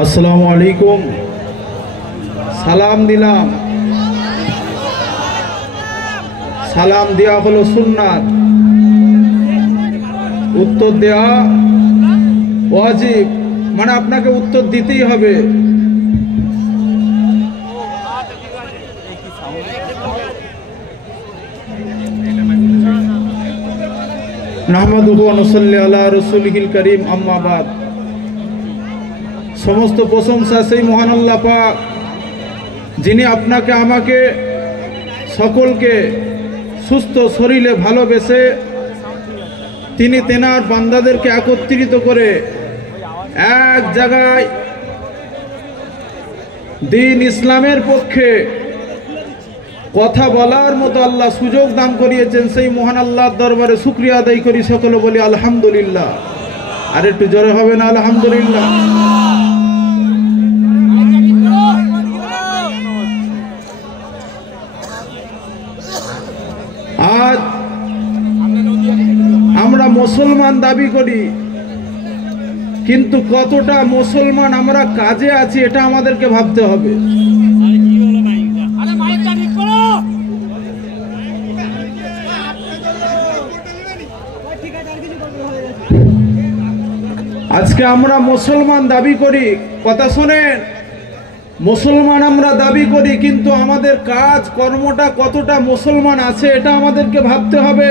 আসসালামু আলাইকুম। সালাম দিলাম, সালাম দেওয়া হলো সুন্নাত, উত্তর দেওয়া ওয়াজিব, মানে আপনাকে উত্তর দিতেই হবে। নাহমাদুহু ওয়া নুসাল্লি আলা রাসূলিহিল কারীম, আম্মা বাদ। সমস্ত প্রশংসা সেই মহান আল্লাহ পাক, যিনি আপনাকে আমাকে সকলকে সুস্থ শরীরে ভালোবেসে তিনি তেনার বান্দাদেরকে একত্রিত করে এক জায়গায় দ্বীন ইসলামের পক্ষে কথা বলার মতো আল্লাহ সুযোগ দান করিয়েছেন। সেই মহান আল্লাহর দরবারে শুকরিয়া আদায় করি, সকলে বলি আলহামদুলিল্লাহ। আর একটু জোরে হবে না আলহামদুলিল্লাহ? আজ আমরা মুসলমান দাবি করি, কিন্তু কতটা মুসলমান আমরা কাজে আছি এটা আমাদেরকে ভাবতে হবে। আজকে আমরা মুসলমান দাবি করি, কথা শোনেন, মুসলমান আমরা দাবি করি, কিন্তু আমাদের কাজ কর্মটা কতটা মুসলমান আছে এটা আমাদেরকে ভাবতে হবে।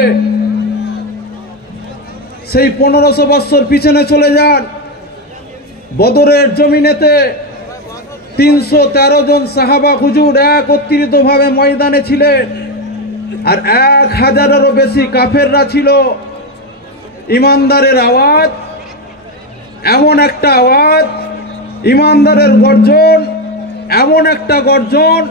সেই 1500 বছর পিছনে চলে যান, বদরের জমিনেতে 313 জন সাহাবা হুজুর একত্রিত ভাবে ময়দানে ছিলেন, আর 1000-এরও বেশি কাফেররা ছিল। ইমানদারের আওয়াজ, এমন একটা আওয়াজ, ইমানদারের গর্জন, এমন একটা গর্জন,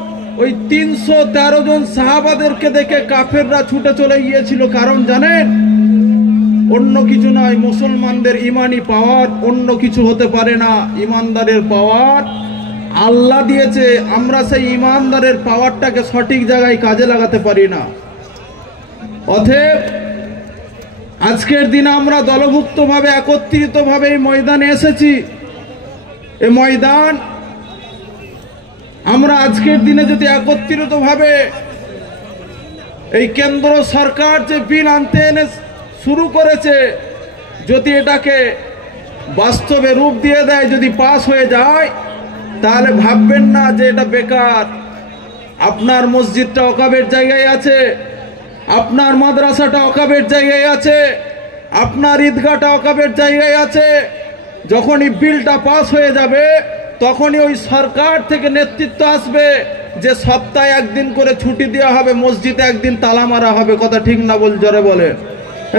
ওই 313 জন সাহাবাদেরকে দেখে কাফেররা ছুটে চলে গিয়েছিল। কারণ জানেন, অন্য কিছু নয়, মুসলমানদের ইমানি পাওয়ার অন্য কিছু হতে পারে না। ইমানদারের পাওয়ার আল্লাহ দিয়েছে, আমরা সেই ইমানদারের পাওয়ারটাকে সঠিক জায়গায় কাজে লাগাতে পারি না। অতএব আজকের দিনে আমরা দলভুক্তভাবে একত্রিতভাবে এই ময়দানে এসেছি। এই ময়দান আমরা আজকের দিনে যদি একত্রিতভাবে এই কেন্দ্র সরকার যে বিল আনতে এনে শুরু করেছে, যদি এটাকে বাস্তবে রূপ দিয়ে দেয়, যদি পাস হয়ে যায়, তাহলে ভাববেন না যে এটা বেকার। আপনার মসজিদটা ওয়াকফের জায়গায় আছে, আপনার মাদ্রাসাটা ওয়াকফের জায়গায় আছে, আপনার ঈদগাহটা ওয়াকফের জায়গায় আছে। যখনই বিলটা পাস হয়ে যাবে, তখনই ওই সরকার থেকে নেতৃত্ব আসবে যে সপ্তাহে একদিন করে ছুটি দেওয়া হবে, মসজিদে একদিন তালা মারা হবে। কথা ঠিক না? বল, জোরে বলে,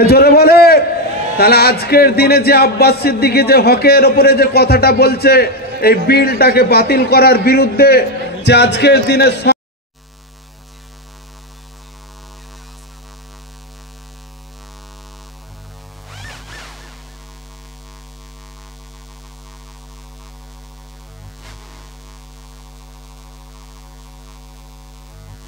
জোরে বলে। তাহলে আজকের দিনে যে আব্বাস সিদ্দিকী যে হকের ওপরে যে কথাটা বলছে, এই বিলটাকে বাতিল করার বিরুদ্ধে, যে আজকের দিনে